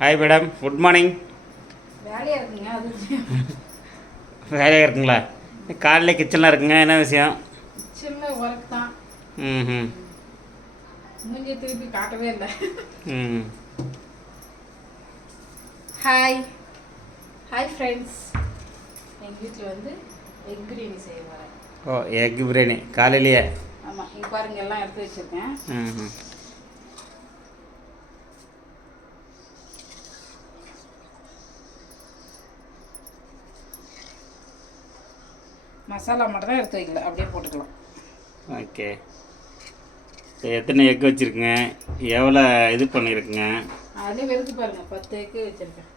Hi madam, good morning. வேலையாக இருக்குங்க அது. வேலையாக இருக்குங்களா? காலையில் கிச்சனில் இருக்குங்க, என்ன விஷயம்? கிச்சனில் ஒர்க் தான். ம். மூஞ்சி திருப்பி காட்டவே இல்லை. ம். ஹாய் ஹாய் ஃப்ரெண்ட்ஸ், எங்கள் வீட்டில் வந்து எக் பிரியாணி செய்ய வரேன். ஓ, எக் பிரியாணி காலையிலேயே? ஆமாம், இங்கே பாருங்கள் எல்லாம் எடுத்து வச்சுருக்கேன். ம். மசாலா மட்டும் தான் எடுத்து வைக்கல, அப்படியே போட்டுக்கலாம். ஓகே. எத்தனை எக் வச்சுருக்குங்க? எவ்வளோ இது பண்ணியிருக்குங்க? அதுலேயே வெறுத்து பாருங்கள், 10 எக்கு வச்சுருக்கேன்.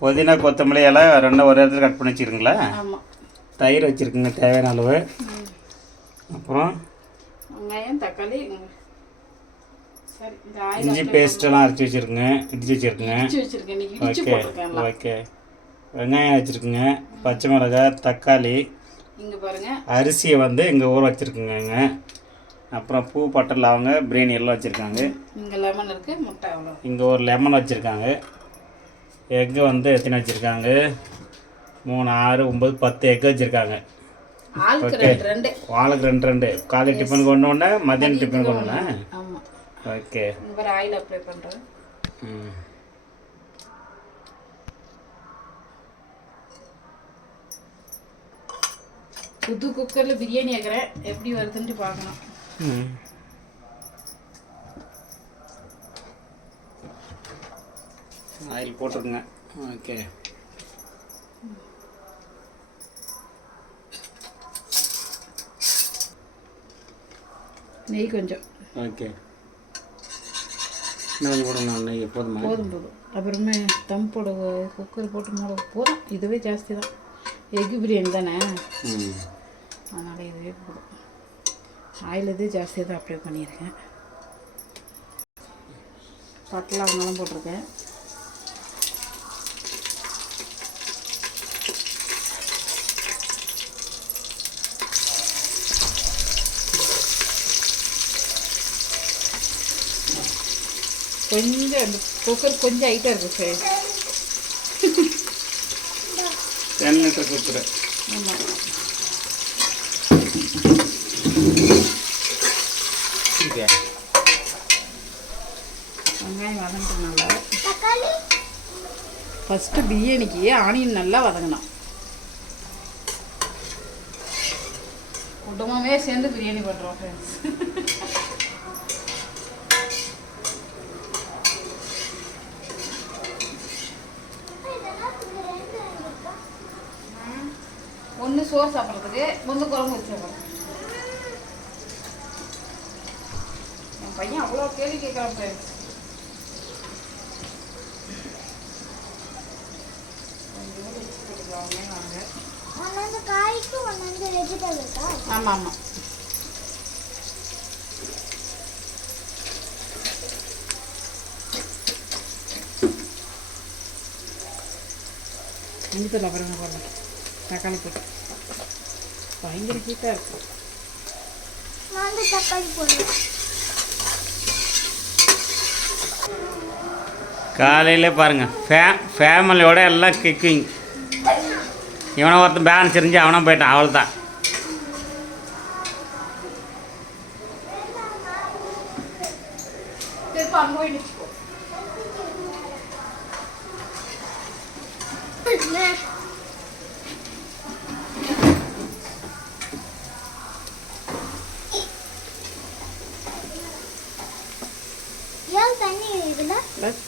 புதினா கொத்தமல்லி எல்லாம் ரெண்டும் ஒரு இடத்துல கட் பண்ணி வச்சுருக்குங்களா? ஆமாம். தயிர் வச்சுருக்குங்க தேவையான அளவு. அப்புறம் வெங்காயம், தக்காளி, சரி இந்த ஆயில் இஞ்சி பேஸ்ட்டெல்லாம் அரைச்சி வச்சுருக்குங்க, இடிச்சு வச்சுருக்குங்க. வச்சுருக்கேன். இன்றைக்கி இடிச்சு ஓகே போட்டிருக்கேன். ஓகே. வெங்காயம் வச்சுருக்குங்க, பச்சை மிளகாய், தக்காளி. இங்கே பாருங்கள் அரிசியை வந்து இங்கே ஊற வச்சுருக்குங்க. அப்புறம் பூ, பட்டை, லவங்க, பிரியாணி எல்லாம் வச்சுருக்காங்க. இங்கே லெமன் இருக்குது, முட்டை அவ்வளோ. இங்கே ஒரு லெமன் வச்சுருக்காங்க. எக்கு வந்து எத்தனை வச்சுருக்காங்க? 3, 6, 9, 10 எக்கு வச்சுருக்காங்க. ஆளுக்கு ஓகே. 2 ஆளுக்கு 2 காலை டிஃபன் கொண்டு ஒன்று, மதியானம் டிஃபன் கொண்டு ஒன்று. ஆமாம். ஓகே. இந்த மாதிரி ஆயில் அப்ளை பண்ணுறேன். ம். புது குக்கரில் பிரியாணி ஆக்குறேன், எப்படி வருதுன்ட்டு பார்க்கணும். ம். ஆயில் போட்டிருக்குங்க. ஓகே. நெய் கொஞ்சம். ஓகே. இன்னும் கொஞ்சம் போடணும் நெய்? போதுமா? போதும். அப்புறமே தம் போட குக்கர் போட்டு மூட போதும். இதுவே ஜாஸ்தி தான், எக்கு பிரியாணி தானே. அதனால் இதுவே போதும். ஆயில் இது ஜாஸ்தியாக தான் அப்ளை பண்ணியிருக்கேன். பட்டை லவங்கெல்லாம் போட்டிருக்கேன். கொஞ்சம் இந்த குக்கர் கொஞ்சம் ஹைட்டாக இருக்குது சார். 10 litre cooker. ஆமாம். வெங்காயம் வதங்கிட்டனால ஃபஸ்ட்டு பிரியாணிக்கு ஆனியன் நல்லா வதங்கணும். குடும்பமே சேர்ந்து பிரியாணி பண்ணுறோம் ஃப்ரெண்ட்ஸ். ஒன்று சோறு சாப்பிட்றதுக்கு, ஒன்று குழம்பு வச்சுருக்கோம். என் பையன் அவ்வளோ கேள்வி கேட்குறான் ஃப்ரெண்ட்ஸ். ஆமாம் ஆமாம். மஞ்சள் அப்புறம் போடலாம், தக்காளி போட்டு. பயங்கர ஹீட்டாக இருக்கும். தக்காளி போடலாம். காலையில் பாருங்கள், ஃபேமிலியோட எல்லாம் கிக்கிங். இவனை ஒருத்தன் பேன் செஞ்சு அவனும் போயிட்டான், அவள் தான்.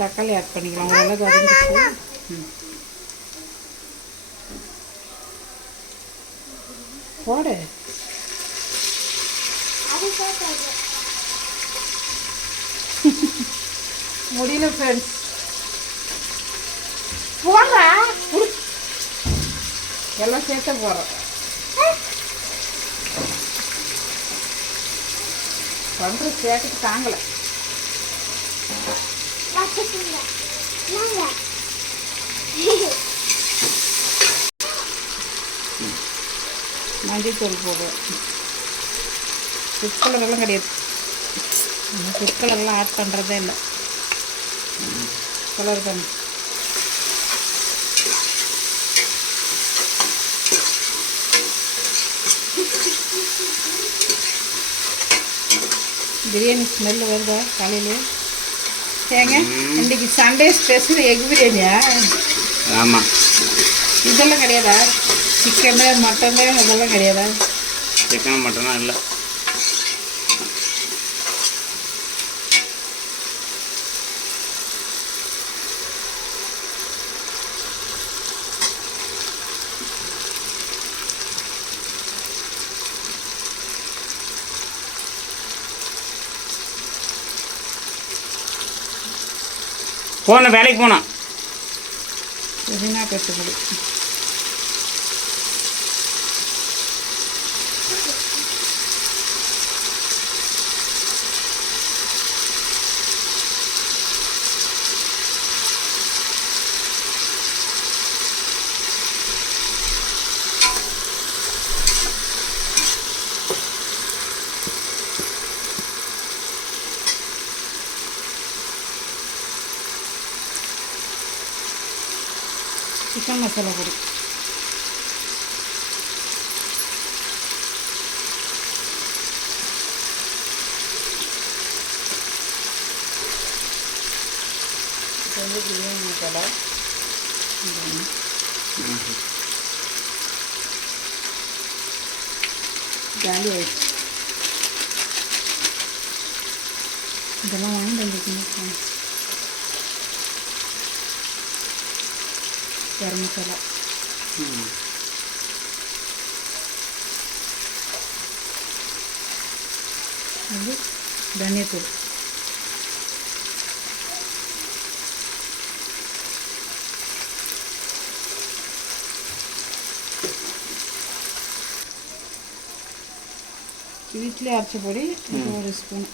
தக்காளி ஆட் பண்ணிக்கலாம். ஓரளவுக்கு வதங்கிடுச்சு. போடு. முடியல ஃப்ரெண்ட்ஸ். போங்க, எல்லாம் சேர்த்த போகிறோம். பண்ணுற சேர்த்துக்கு தாங்கலை. மஞ்சள் போடுவோம். ஃபுட் கலரெல்லாம் கிடையாது, ஃபுட் கலர்லாம் ஆட் பண்ணுறதே இல்லை. கலர் தானே. பிரியாணி ஸ்மெல்லு வருதா காலையில்? ஏங்க இன்றைக்கி சண்டே ஸ்பெஷல் எக் பிரியாணியா? ஆமாம். இதெல்லாம் கிடையாதா? சிக்கனு மட்டனு இதெல்லாம் கிடையாதா? சிக்கன் மட்டனா இல்லை. போகணும், வேலைக்கு போனோம். புதினா கொத்தமல்லி. சிக்கன் மசாலா பொடி. வந்து பிரியாணி மசாலா காலி ஆயிடுச்சு. இதெல்லாம் வாங்கிட்டு வந்துருக்கீங்க. கரம் மசாலா. அது தனியாத்தூள். வீட்டிலே அரைச்ச பொடி ஒரு ஸ்பூன்.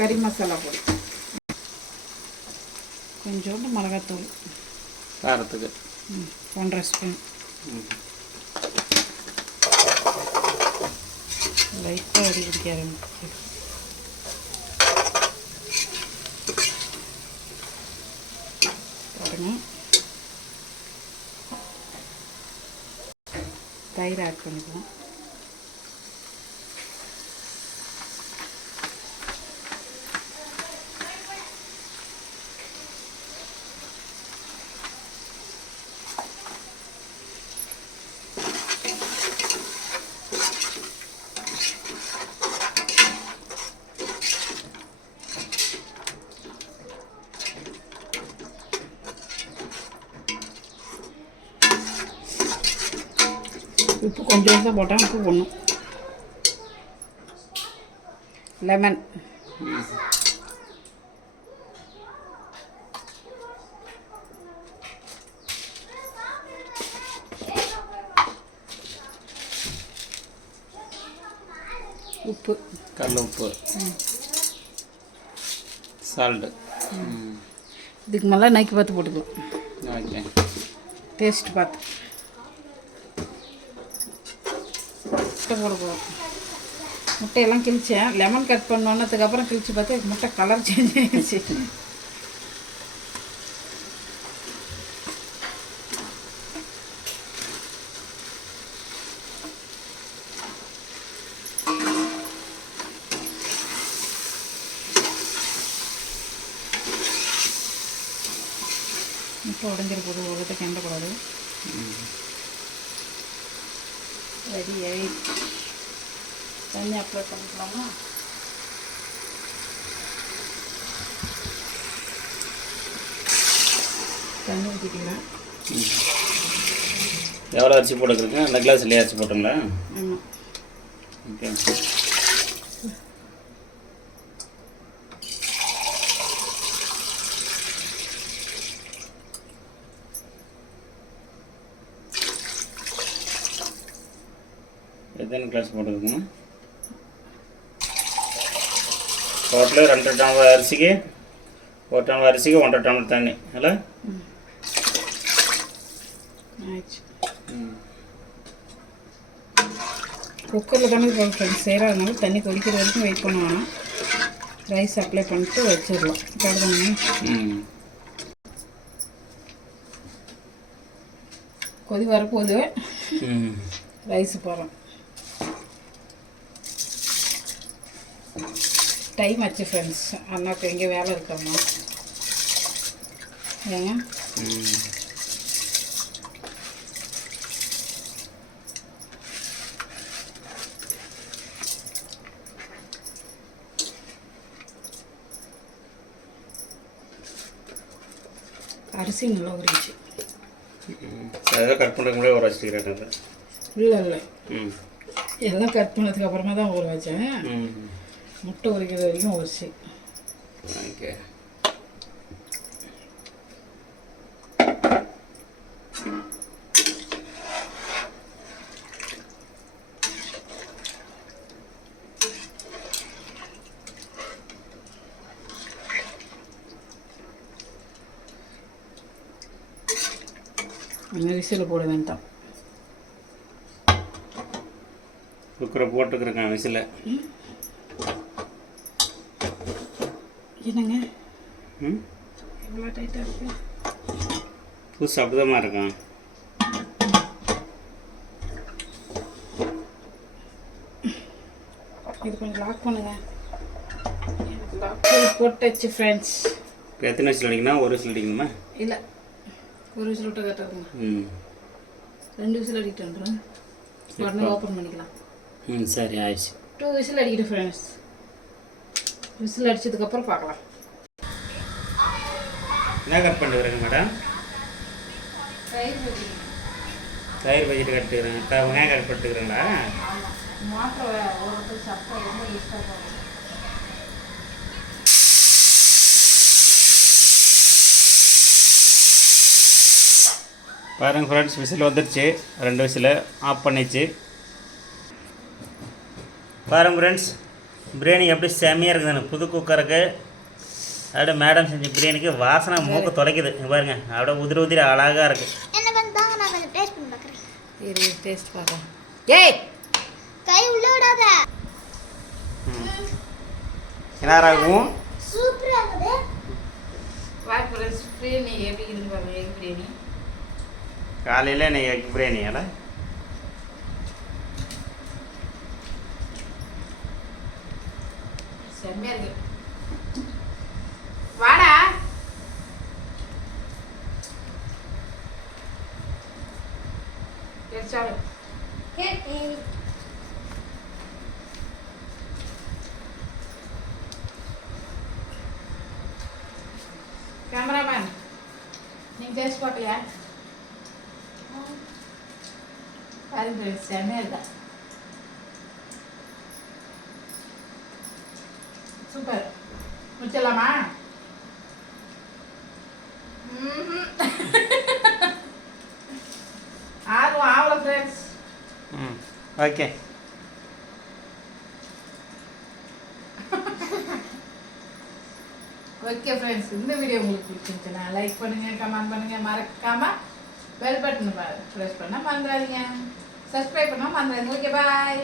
கறி மசாலா பொடி கொஞ்சோண்டு, மிளகாத்தூள் காரத்துக்கு 1.5 ஸ்பூன். லைட்டாக அடி பிடிக்க ஆரம்பிச்சு. பாருங்க, தயிர் ஆட் பண்ணிக்குவோம். உப்பு கொஞ்சம் தான் போட்டால் உப்பு போடணும். லெமன். உப்பு, கடல உப்பு, சால்ட்டு. இதுக்கு மேலே நைக்கி பார்த்து போட்டுக்கலாம். ஓகே, டேஸ்ட் பார்த்து முட்டை போடக்கூடாது. முட்டையெல்லாம் கிழிச்சேன். லெமன் கட் பண்ணோன்னதுக்கப்புறம் கிழிச்சு பார்த்து முட்டை கலர் சேஞ்ச் ஆகிடுச்சு. முட்டை உடஞ்சிருக்கூடாது, உலகத்தை கிண்டக்கூடாது. ரெடி ஆயிடுச்சு. தண்ணி அப்ளை பண்ணிக்கலாமா? தண்ணி ஊற்றிக்கலாம். எவ்வளோ அரிசி போட்டுக்கிறீங்க? அந்த கிளாஸ்லேயே அரிசி போட்டுங்களா? ஆமாம். ஓகே. எத்தனை கிளாஸ் போட்டுருக்குங்க? டோட்டலு 2 டம்ளர் அரிசிக்கு 1 டம்ளர் அரிசிக்கு 1.5 டம்ளர் தண்ணி இல்லை? ஆயிடுச்சு. குக்கரில் தானே செய்கிறதுனால தண்ணி கொதிக்கிற வரைக்கும் வெயிட் பண்ணுவாங்க. ரைஸ் அப்ளை பண்ணிட்டு வச்சிடலாம் கருதுங்க. ம் கொதி வரப்போகுது. ம் ரைஸ் போகிறோம். டைம் ஆச்சு ஃப்ரெண்ட்ஸ். அண்ணாக்கு எங்கே வேலை இருக்காமா ஏங்க. ம் அரிசி நல்லா ஊறிச்சு. அதான் கட் பண்ணுறதுக்கு முன்னாடி ஊற வச்சுக்கிறேன். இல்லை ம் எல்லாம் கட் பண்ணதுக்கு அப்புறமா தான் ஊற வச்சேன். ம் முட்டை உரிக்கிற வரைக்கும் ஊறிச்சு. ஓகே. விசில் போட வேண்டாம். குக்கரை போட்டுக்கிறேங்க விசில். என்னங்க ம் எவ்வளோ டைட்டாக இருக்கு. புதுசு அப்படிதாம்மா இருக்கும். இது கொஞ்சம் லாக் பண்ணுங்க. லாக் போட்டாச்சு ஃப்ரெண்ட்ஸ். இப்போ எத்தனை விசில் அடிக்கணும்னா ஒரு விசில் அடிக்கணுமா? இல்லை ஒரு விசில் விட்டு கட்டாதுங்க. ம் 2 விசில் அடிக்கிட்டு வந்துடும். உடனே ஓப்பன் பண்ணிக்கலாம். ம் சரி ஆயிடுச்சு. 2 விசில் அடிக்கிட்டு ஃப்ரெண்ட்ஸ். விசில் அடிச்சதுக்கப்புறம் பார்க்கலாம். என்ன கட் பண்ணுறேங்க மேடம்? தயிர் பஜ்ஜி கட்டுக்கிறேன். வெங்காயம் கட் பண்ணிட்டுக்கிறேங்களா? பாருங்கள் ஃப்ரெண்ட்ஸ், விசில் வந்துடுச்சு. 2 விசில் ஆஃப் பண்ணிச்சு. பாருங்கள் ஃப்ரெண்ட்ஸ், பிரியாணி எப்படி செம்மையாக இருக்குதுன்னு. புது குக்கருக்கு அப்படியே மேடம் செஞ்ச பிரியாணிக்கு வாசனை மூக்க துடைக்குது. பாருங்க அப்படியே உதிரி உதிரி அழகாக இருக்குது. டேஸ்ட் பார்க்கலாம். ஏய் கை உள்ள விடாத. என்ன ஆகும்? சூப்பரா இருக்குது. வாய் ஃப்ரெண்ட்ஸ், பிரியாணி எப்படி இருக்குன்னு பாருங்க. எக் பிரியாணி காலையில் நீ எக் பிரியாணியால செம்மையாக இருக்கு. வாடா. சாலு கேமராமேன், நீங்கள் டேஸ்ட் பார்க்கலையா? பாருங்க செம்மையாக இருக்கா. சூப்பர். முடிச்சிடலாமா? ஆர்வம் ஆவல ஃப்ரெண்ட்ஸ். ம் ஓகே. ஓகே ஃப்ரெண்ட்ஸ், இந்த வீடியோ உங்களுக்கு பிடிச்சிருந்துச்சுன்னா லைக் பண்ணுங்கள், கமெண்ட் பண்ணுங்கள், மறக்காமல் பெல் பட்டன் ப்ரெஸ் பண்ண மறந்துடாதீங்க. சப்ஸ்கிரைப் பண்ண மறந்துடாதீங்க. Okay bye.